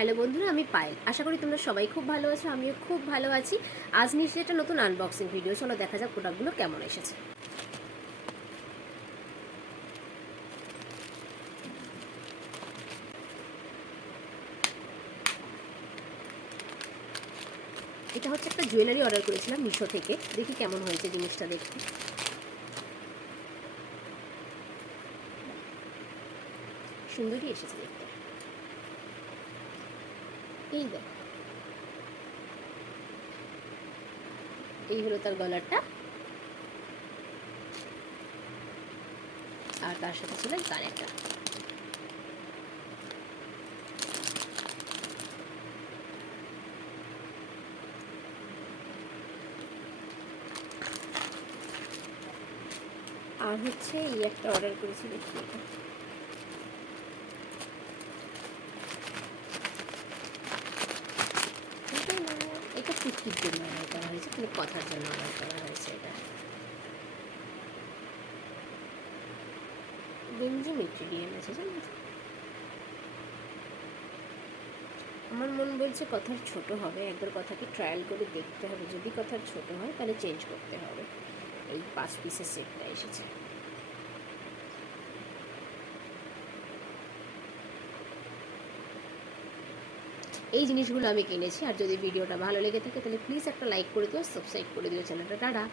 Hello বন্ধুরা, আমি পায়েল। আশা করি তোমরা সবাই খুব ভালো আছো, আমিও খুব ভালো আছি। আজ নিশ্চয়ই একটা নতুন আনবক্সিং ভিডিও। চলো দেখা যাক প্রোডাক্টগুলো কেমন এসেছে। এটা হচ্ছে একটা জুয়েলারি অর্ডার করেছিলাম মিশো থেকে। দেখি কেমন হয়েছে জিনিসটা দেখতে। সুন্দরই এসেছে দেখতে। এই দেখ, এই হলো তার গলারটা, আর তার সাথে ছিল কানেরটা। আর হচ্ছে এই একটা অর্ডার করেছি, দেখি এটা। এটা চুক্তির জন্য অর্ডার করা হয়েছে, কিন্তু কথার জন্য অর্ডার করা হয়েছে। এটা গেঞ্জি মেটেরিয়াল আছে, জানো তো। আমার মন বলছে কথার ছোট হবে, একবার কথাকে ট্রায়াল করে দেখতে হবে। যদি কথার ছোট হয় তাহলে চেঞ্জ করতে হবে। এই 5 পিসের সেটটা এসেছে। এই জিনিসগুলো আমি কিনেছি। আর যদি ভিডিওটা ভালো লেগে থাকে তাহলে প্লিজ একটা লাইক করে দিও, সাবস্ক্রাইব করে দিও চ্যানেলটা। টাটা।